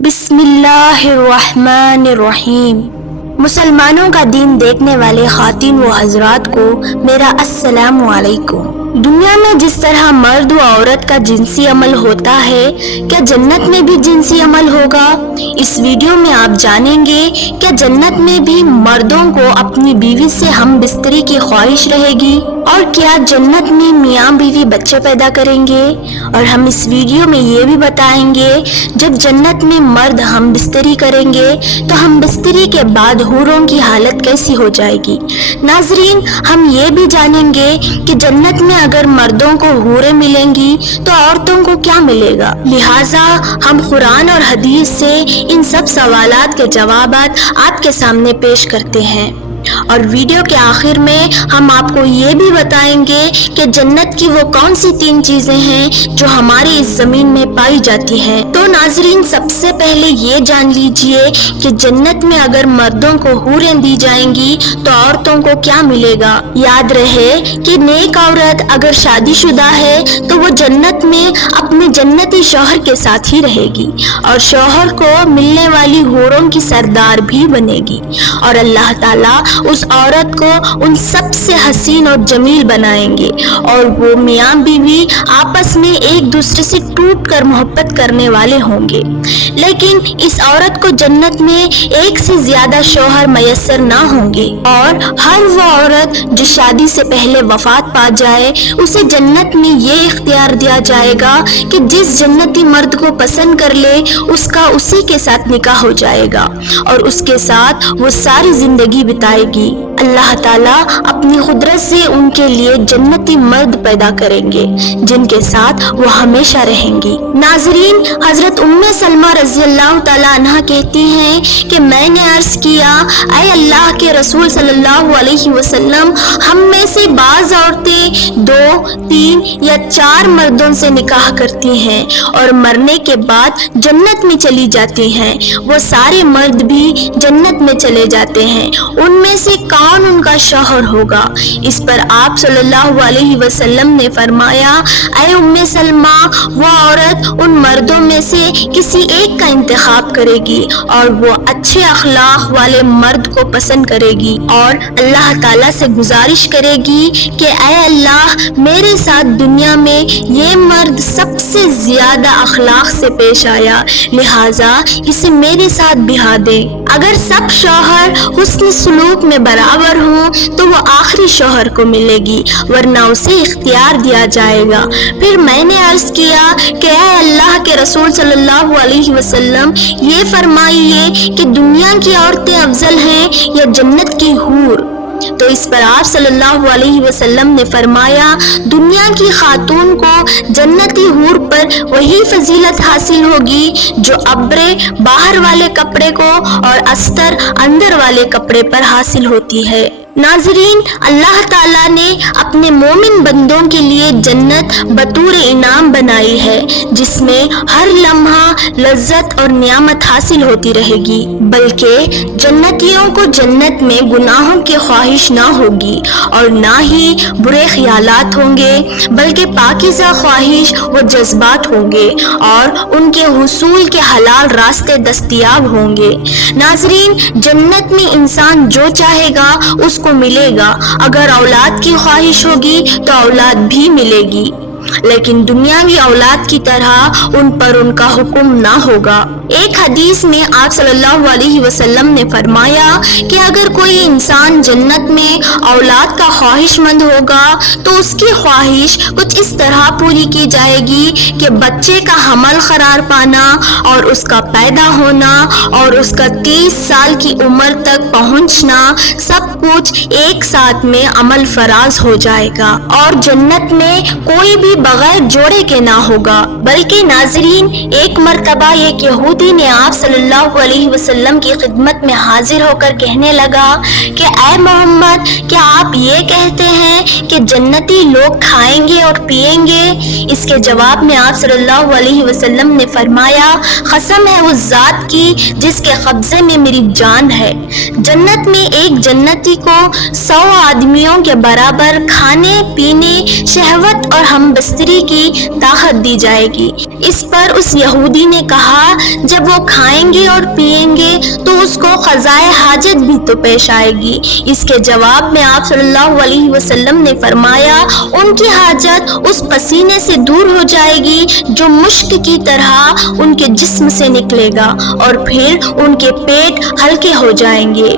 بسم اللہ الرحمن الرحیم۔ مسلمانوں کا دین دیکھنے والے خواتین و حضرات کو میرا السلام علیکم۔ دنیا میں جس طرح مرد و عورت کا جنسی عمل ہوتا ہے، کیا جنت میں بھی جنسی عمل ہوگا؟ اس ویڈیو میں آپ جانیں گے کہ جنت میں بھی مردوں کو اپنی بیوی سے ہم بستری کی خواہش رہے گی، اور کیا جنت میں میاں بیوی بچے پیدا کریں گے؟ اور ہم اس ویڈیو میں یہ بھی بتائیں گے جب جنت میں مرد ہم بستری کریں گے تو ہم بستری کے بعد حوروں کی حالت کیسی ہو جائے گی۔ ناظرین، ہم یہ بھی جانیں گے کہ جنت میں اگر مردوں کو حوریں ملیں گی تو عورتوں کو کیا ملے گا۔ لہٰذا ہم قرآن اور حدیث سے ان سب سوالات کے جوابات آپ کے سامنے پیش کرتے ہیں، اور ویڈیو کے آخر میں ہم آپ کو یہ بھی بتائیں گے کہ جنت کی وہ کون سی 3 چیزیں ہیں جو ہماری اس زمین میں پائی جاتی ہیں۔ تو ناظرین، سب سے پہلے یہ جان لیجئے کہ جنت میں اگر مردوں کو حوریں دی جائیں گی تو عورتوں کو کیا ملے گا۔ یاد رہے کہ نیک عورت اگر شادی شدہ ہے تو وہ جنت میں اپنے جنتی شوہر کے ساتھ ہی رہے گی، اور شوہر کو ملنے والی حوروں کی سردار بھی بنے گی، اور اللہ تعالیٰ اس عورت کو ان سب سے حسین اور جمیل بنائیں گے، اور وہ میاں بیوی آپس میں ایک دوسرے سے ٹوٹ کر محبت کرنے والے ہوں گے۔ لیکن اس عورت کو جنت میں ایک سے زیادہ شوہر میسر نہ ہوں گے، اور ہر وہ عورت جو شادی سے پہلے وفات پا جائے اسے جنت میں یہ اختیار دیا جائے گا کہ جس جنتی مرد کو پسند کر لے اس کا اسی کے ساتھ نکاح ہو جائے گا، اور اس کے ساتھ وہ ساری زندگی بتائے گی۔ اللہ تعالیٰ اپنی قدرت سے ان کے لیے جنتی مرد پیدا کریں گے جن کے ساتھ وہ ہمیشہ رہیں گی۔ ناظرین، حضرت ام سلمہ رضی اللہ تعالیٰ عنہ کہتی ہیں کہ میں نے عرض کیا، اے اللہ کے رسول صلی اللہ علیہ وسلم، ہم میں سے بعض عورتیں 2، 3 یا 4 مردوں سے نکاح کرتی ہیں اور مرنے کے بعد جنت میں چلی جاتی ہیں، وہ سارے مرد بھی جنت میں چلے جاتے ہیں، ان میں سے کون ان کا شوہر ہوگا؟ اس پر آپ صلی اللہ علیہ وسلم نے فرمایا، اے ام سلمہ، وہ عورت ان مردوں میں سے کسی ایک کا انتخاب کرے گی اور وہ اچھے اخلاق والے مرد کو پسند کرے گی، اور اللہ تعالیٰ سے گزارش کرے گی کہ اے اللہ، میرے ساتھ دنیا میں یہ مرد سب سے زیادہ اخلاق سے پیش آیا، لہٰذا اسے میرے ساتھ بہا دے۔ اگر سب شوہر حسن سلوک میں برابر ہوں تو وہ آخری شوہر کو ملے گی، ورنہ اسے اختیار دیا جائے گا۔ پھر میں نے عرض کیا کہ اے اللہ کے رسول صلی اللہ علیہ وسلم، یہ فرمائیے کہ دنیا کی عورتیں افضل ہیں یا جنت کی حور؟ تو اس پر آپ صلی اللہ علیہ وسلم نے فرمایا، دنیا کی خاتون کو جنتی حور پر وہی فضیلت حاصل ہوگی جو ابرے باہر والے کپڑے کو اور استر اندر والے کپڑے پر حاصل ہوتی ہے۔ ناظرین، اللہ تعالیٰ نے اپنے مومن بندوں کے لیے جنت بطور انعام بنائی ہے، جس میں ہر لمحہ لذت اور نعمت حاصل ہوتی رہے گی، بلکہ جنتیوں کو جنت میں گناہوں کی خواہش نہ ہوگی اور نہ ہی برے خیالات ہوں گے، بلکہ پاکیزہ خواہش و جذبات ہوں گے، اور ان کے حصول کے حلال راستے دستیاب ہوں گے۔ ناظرین، جنت میں انسان جو چاہے گا اس کو ملے گا، اگر اولاد کی خواہش ہوگی تو اولاد بھی ملے گی، لیکن دنیاوی اولاد کی طرح ان پر ان کا حکم نہ ہوگا۔ ایک حدیث میں آپ صلی اللہ علیہ وسلم نے فرمایا کہ اگر کوئی انسان جنت میں اولاد کا خواہش مند ہوگا تو اس کی خواہش کچھ اس طرح پوری کی جائے گی کہ بچے کا حمل قرار پانا اور اس کا پیدا ہونا اور اس کا 30 سال کی عمر تک پہنچنا سب کچھ ایک ساتھ میں عمل فراز ہو جائے گا، اور جنت میں کوئی بھی بغیر جوڑے کے نہ ہوگا۔ بلکہ ناظرین، ایک مرتبہ ایک یہودی نے آپ صلی اللہ علیہ وسلم کی خدمت میں حاضر ہو کر کہنے لگا کہ اے محمد، کیا آپ یہ کہتے ہیں کہ جنتی لوگ کھائیں گے اور پیئیں گے؟ اس کے جواب میں آپ صلی اللہ علیہ وسلم نے فرمایا، قسم ہے اس ذات کی جس کے قبضے میں میری جان ہے، جنت میں ایک جنتی جنتی کو 100 آدمیوں کے برابر کھانے پینے، شہوت اور ہم بستری کی طاقت دی جائے گی۔ اس پر اس یہودی نے کہا، جب وہ کھائیں گے اور پیئیں گے تو اس کو قضائے حاجت بھی تو پیش آئے گی۔ اس کے جواب میں آپ صلی اللہ علیہ وسلم نے فرمایا، ان کی حاجت اس پسینے سے دور ہو جائے گی جو مشک کی طرح ان کے جسم سے نکلے گا، اور پھر ان کے پیٹ ہلکے ہو جائیں گے۔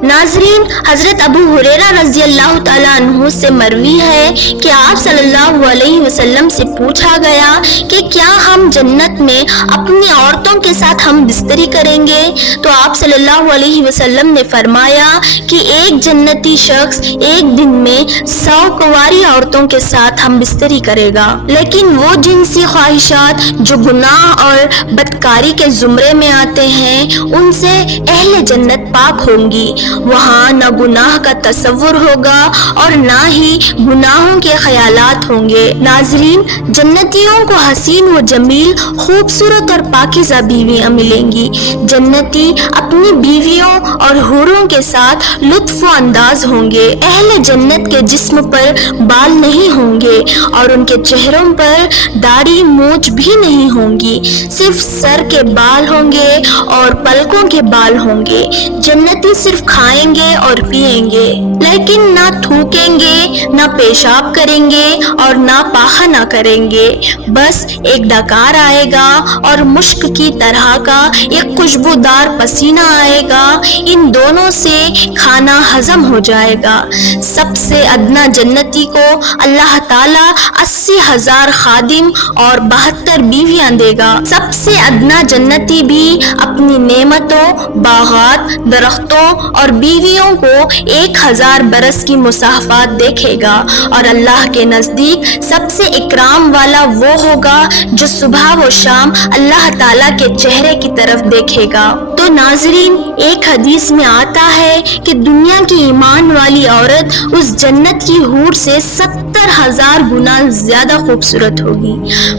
ناظرین، حضرت ابو ہریرہ رضی اللہ تعالیٰ عنہ سے مروی ہے کہ آپ صلی اللہ علیہ وسلم سے پوچھا گیا کہ کیا ہم جنت میں اپنی عورتوں کے ساتھ ہم بستری کریں گے؟ تو آپ صلی اللہ علیہ وسلم نے فرمایا کہ ایک جنتی شخص ایک دن میں 100 کنواری عورتوں کے ساتھ ہم بستری کرے گا، لیکن وہ جنسی خواہشات جو گناہ اور بدکاری کے زمرے میں آتے ہیں ان سے اہل جنت پاک ہوں گی۔ وہاں نہ گناہ کا تصور ہوگا اور نہ ہی گناہوں کے خیالات ہوں گے۔ ناظرین، جنتیوں کو حسین و جمیل، خوبصورت اور پاکیزہ بیویاں ملیں گی۔ جنتی اپنی بیویوں اور حوروں کے ساتھ لطف و انداز ہوں گے۔ اہل جنت کے جسم پر بال نہیں ہوں گے اور ان کے چہروں پر داڑھی مونچھ بھی نہیں ہوں گی، صرف سر کے بال ہوں گے اور پلکوں کے بال ہوں گے۔ جنتی صرف کھائیں گے اور پیئیں گے، لیکن نہ تھوکیں گے، نہ پیشاب کریں گے اور نہ پاخانہ کریں گے۔ بس ایک ڈکار آئے گا اور مشک کی طرح کا ایک خوشبودار پسینہ آئے گا، ان دونوں سے کھانا ہضم ہو جائے گا۔ سب سے ادنا جنتی کو اللہ تعالیٰ 80,000 خادم اور 72 بیویاں دے گا۔ سب سے ادنا جنتی بھی اپنی نعمتوں، باغات، درختوں اور بیویوں کو 1000 برس کی مسافات دیکھے گا، اور اللہ کے نزدیک سب سے اکرام والا وہ ہوگا جو صبح و شام اللہ تعالیٰ کے چہرے کی طرف دیکھے گا۔ تو ناظرین، ایک حدیث میں آتا ہے کہ دنیا کی ایمان والی عورت اس جنت کی حور سے 70,000 گنا زیادہ خوبصورت ہوگی۔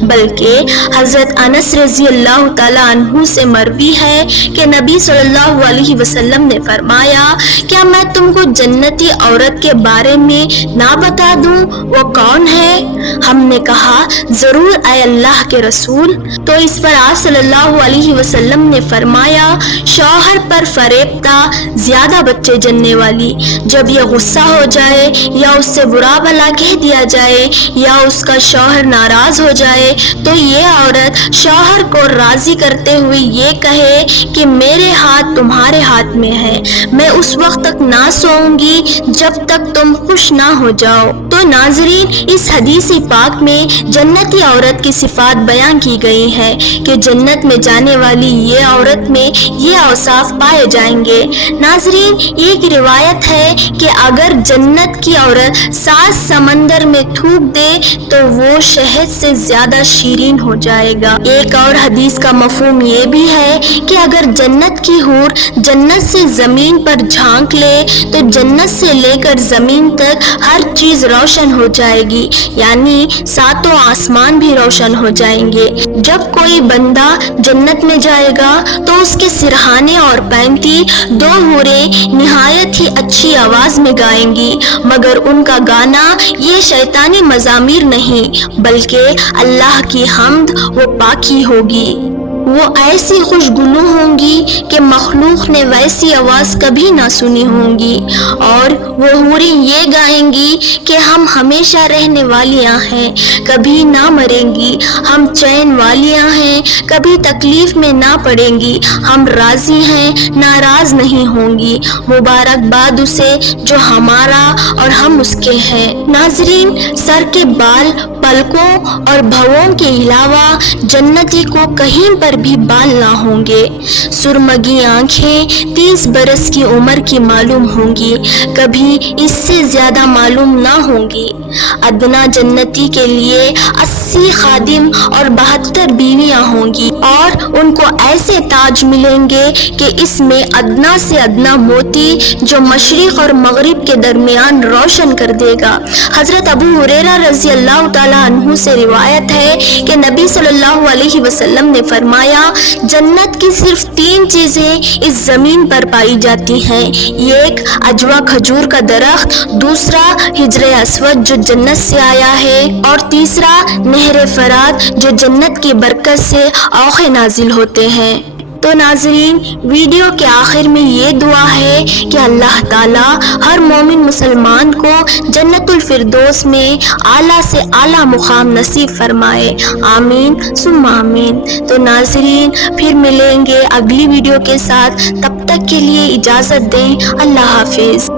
بلکہ حضرت انس رضی اللہ تعالیٰ عنہ سے مروی ہے کہ نبی صلی اللہ علیہ وسلم نے فرمایا، کیا میں تم کو جنتی عورت کے بارے میں نہ بتا دوں؟ وہ کون ہے؟ ہم نے کہا، ضرور اے اللہ کے رسول۔ تو اس پر آپ صلی اللہ علیہ وسلم نے فرمایا، شوہر پر فریبتا، زیادہ بچے جننے والی۔ جب یہ غصہ ہو جائے یا اس سے برا بھلا کہہ دیا جائے یا اس کا شوہر ناراض ہو جائے تو یہ عورت شوہر کو راضی کرتے ہوئے یہ کہے کہ میرے ہاتھ تمہارے ہاتھ میں ہے، میں اس وقت تک نہ سوؤں گی جب تک تم خوش نہ ہو جاؤ۔ تو ناظرین، اس حدیث پاک میں جنتی عورت کی صفات بیان کی گئی ہے کہ جنت میں جانے والی یہ عورت میں یہ اوصاف پائے جائیں گے۔ ناظرین، ایک روایت ہے کہ اگر جنت کی عورت 7 سمندر میں تھوک دے تو وہ شہد سے زیادہ شیرین ہو جائے گا۔ ایک اور حدیث کا مفہوم یہ بھی ہے کہ اگر جنت کی حور جنت سے زمین پر جھانک لے تو جنت سے لے کر زمین تک ہر چیز روشن ہو جائے گی، یعنی 7 آسمان بھی روشن ہو جائیں گے۔ جب کوئی بندہ جنت میں جائے گا تو اس کے سرہانے اور پینتی 2 حوریں نہایت ہی اچھی آواز میں گائیں گی، مگر ان کا گانا یہ شیطانی مزامیر نہیں بلکہ اللہ کی حمد و پاکی ہوگی۔ وہ ایسی خوشگلو ہوں گی کہ مخلوق نے ویسی آواز کبھی نہ سنی ہوں گی، اور وہ حوریں یہ گائیں گی کہ ہم ہمیشہ رہنے والیاں ہیں، کبھی نہ مریں گی، ہم چین والیاں ہیں، کبھی تکلیف میں نہ پڑیں گی، ہم راضی ہیں، ناراض نہیں ہوں گی، مبارکباد اسے جو ہمارا اور ہم اس کے ہیں۔ ناظرین، سر کے بال، پلکوں اور بھووں کے علاوہ جنتی کو کہیں پر بھی بال نہ ہوں گے۔ سرمگی آنکھیں 30 برس کی عمر کی معلوم ہوں گی، کبھی اس سے زیادہ معلوم نہ ہوں گی۔ ادنا جنتی کے لیے 80 خادم اور 72 بیویاں ہوں گی اور ان کو ایسے تاج ملیں گے کہ اس میں ادنا سے ادنا موتی جو مشرق اور مغرب کے درمیان روشن کر دے گا۔ حضرت ابو ہریرہ رضی اللہ تعالیٰ عنہ سے روایت ہے کہ نبی صلی اللہ علیہ وسلم نے فرمایا، جنت کی صرف 3 چیزیں اس زمین پر پائی جاتی ہیں، ایک عجوا کھجور کا درخت، دوسرا حجر اسود جو جنت سے آیا ہے، اور تیسرا نہر فرات جو جنت کی برکت سے اوقے نازل ہوتے ہیں۔ تو ناظرین، ویڈیو کے آخر میں یہ دعا ہے کہ اللہ تعالیٰ ہر مومن مسلمان کو جنت الفردوس میں اعلیٰ سے اعلیٰ مقام نصیب فرمائے، آمین ثم آمین۔ تو ناظرین، پھر ملیں گے اگلی ویڈیو کے ساتھ، تب تک کے لیے اجازت دیں، اللہ حافظ۔